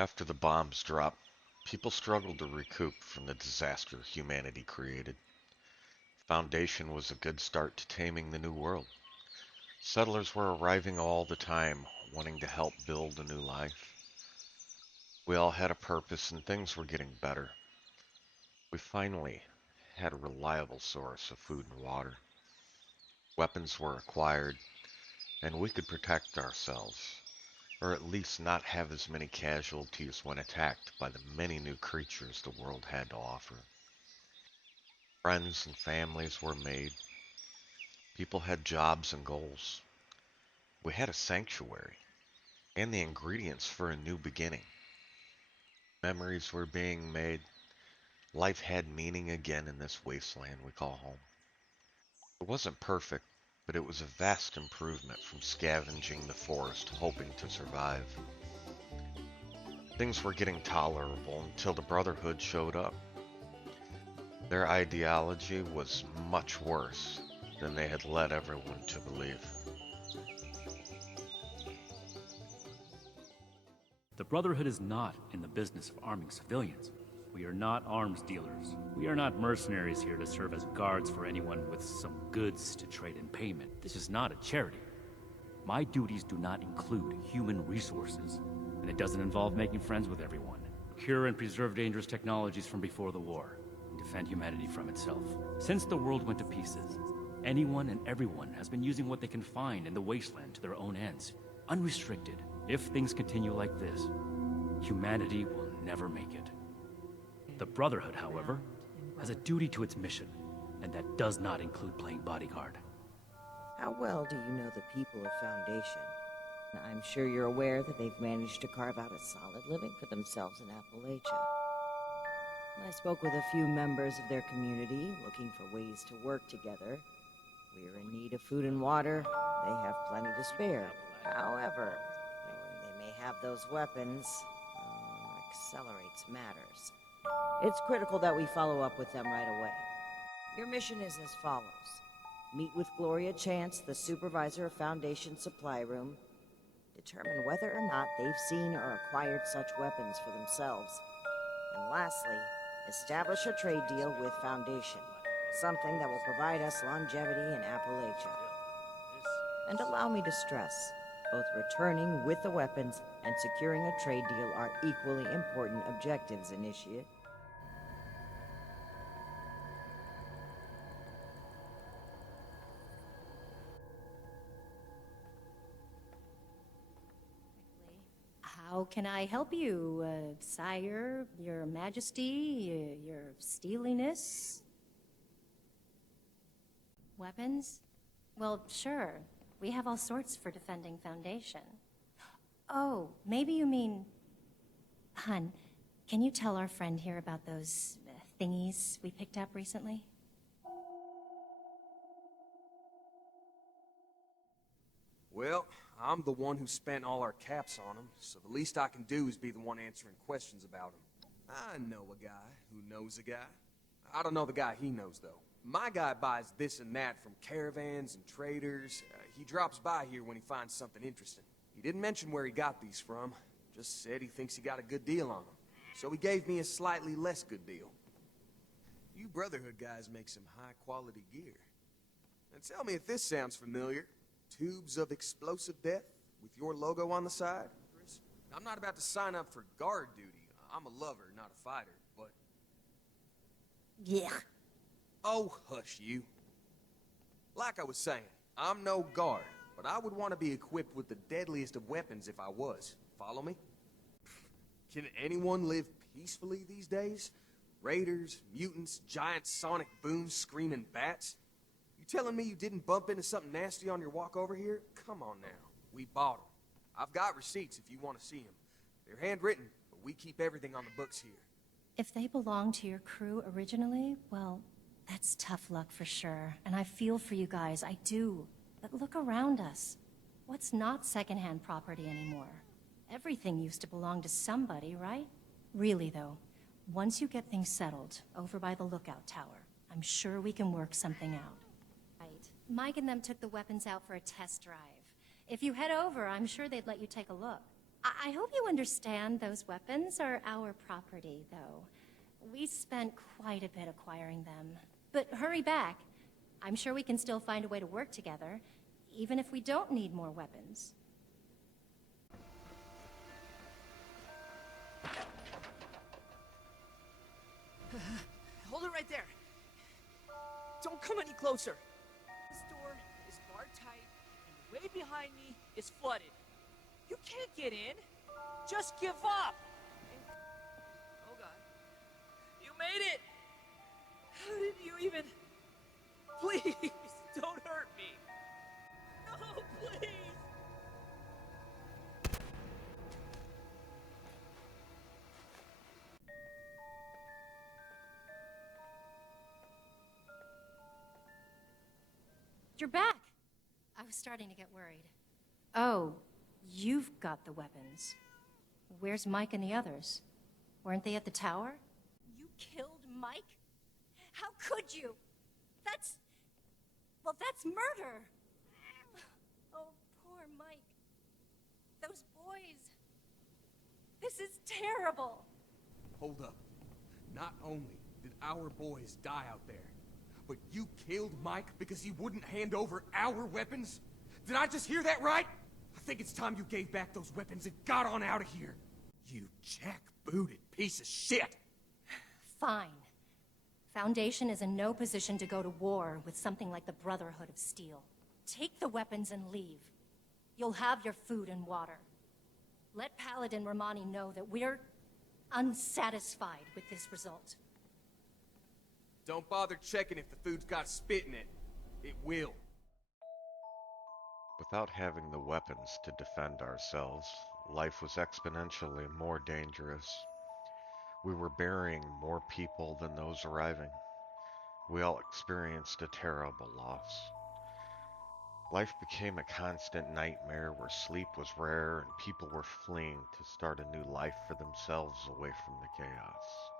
After the bombs dropped, people struggled to recoup from the disaster humanity created. Foundation was a good start to taming the new world. Settlers were arriving all the time, wanting to help build a new life. We all had a purpose and things were getting better. We finally had a reliable source of food and water. Weapons were acquired, and we could protect ourselves, or at least not have as many casualties when attacked by the many new creatures the world had to offer. Friends and families were made. People had jobs and goals. We had a sanctuary and the ingredients for a new beginning. Memories were being made. Life had meaning again in this wasteland we call home. It wasn't perfect, but it was a vast improvement from scavenging the forest hoping to survive. Things were getting tolerable until the Brotherhood showed up. Their ideology was much worse than they had led everyone to believe. The Brotherhood is not in the business of arming civilians. We are not arms dealers. We are not mercenaries here to serve as guards for anyone with some goods to trade in payment. This is not a charity. My duties do not include human resources, and it doesn't involve making friends with everyone. Cure and preserve dangerous technologies from before the war, and defend humanity from itself. Since the world went to pieces, anyone and everyone has been using what they can find in the wasteland to their own ends, unrestricted. If things continue like this, humanity will never make it. The Brotherhood, however, has a duty to its mission, and that does not include playing bodyguard. How well do you know the people of Foundation? I'm sure you're aware that they've managed to carve out a solid living for themselves in Appalachia. I spoke with a few members of their community, looking for ways to work together. We're in need of food and water. They have plenty to spare. However, knowing they may have those weapons accelerates matters. It's critical that we follow up with them right away. Your mission is as follows. Meet with Gloria Chance, the supervisor of Foundation Supply Room. Determine whether or not they've seen or acquired such weapons for themselves. And lastly, establish a trade deal with Foundation. Something that will provide us longevity in Appalachia. And allow me to stress, both returning with the weapons and securing a trade deal are equally important objectives, Initiate. How can I help you, Sire, Your Majesty, Your Steeliness? Weapons? Well, sure. We have all sorts for defending Foundation. Oh, maybe you mean... Hun, can you tell our friend here about those thingies we picked up recently? Well, I'm the one who spent all our caps on them, so the least I can do is be the one answering questions about them. I know a guy who knows a guy. I don't know the guy he knows, though. My guy buys this and that from caravans and traders. He drops by here when he finds something interesting. He didn't mention where he got these from, just said he thinks he got a good deal on them. So he gave me a slightly less good deal. You Brotherhood guys make some high-quality gear. Now tell me if this sounds familiar. Tubes of explosive death with your logo on the side? I'm not about to sign up for guard duty. I'm a lover, not a fighter, but... Yeah. Oh, hush you. Like I was saying, I'm no guard, but I would want to be equipped with the deadliest of weapons if I was. Follow me? Can anyone live peacefully these days? Raiders, mutants, giant sonic booms, screaming bats? You telling me you didn't bump into something nasty on your walk over here? Come on now. We bought them. I've got receipts if you want to see them. They're handwritten, but we keep everything on the books here. If they belonged to your crew originally, well, that's tough luck for sure. And I feel for you guys, I do. But look around us. What's not secondhand property anymore? Everything used to belong to somebody, right? Really, though, once you get things settled, over by the lookout tower, I'm sure we can work something out. Right. Mike and them took the weapons out for a test drive. If you head over, I'm sure they'd let you take a look. I hope you understand those weapons are our property, though. We spent quite a bit acquiring them. But hurry back. I'm sure we can still find a way to work together, even if we don't need more weapons. Hold it right there. Don't come any closer. This door is barred tight, and the way behind me is flooded. You can't get in. Just give up. Oh, God. You made it. How did you even... Please, don't hurt me. No, please. You're back! I was starting to get worried. Oh, you've got the weapons. Where's Mike and the others? Weren't they at the tower? You killed Mike? How could you? Well, that's murder! Oh, poor Mike. Those boys. This is terrible. Hold up. Not only did our boys die out there, but you killed Mike because he wouldn't hand over our weapons? Did I just hear that right? I think it's time you gave back those weapons and got on out of here. You jackbooted piece of shit! Fine. Foundation is in no position to go to war with something like the Brotherhood of Steel. Take the weapons and leave. You'll have your food and water. Let Paladin Romani know that we're unsatisfied with this result. Don't bother checking if the food's got spit in it. It will. Without having the weapons to defend ourselves, life was exponentially more dangerous. We were burying more people than those arriving. We all experienced a terrible loss. Life became a constant nightmare where sleep was rare and people were fleeing to start a new life for themselves away from the chaos.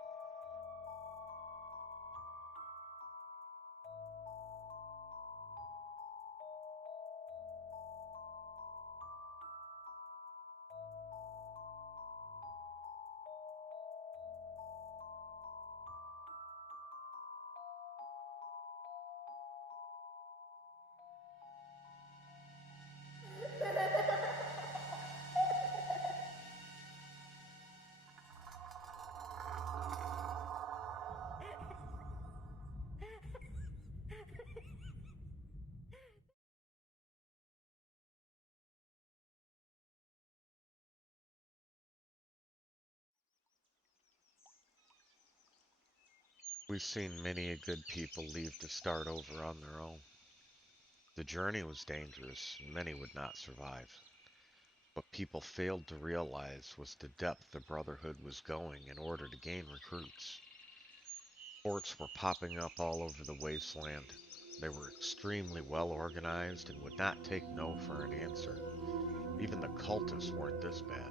We've seen many a good people leave to start over on their own. The journey was dangerous, and many would not survive. What people failed to realize was the depth the Brotherhood was going in order to gain recruits. Forts were popping up all over the wasteland. They were extremely well organized and would not take no for an answer. Even the cultists weren't this bad.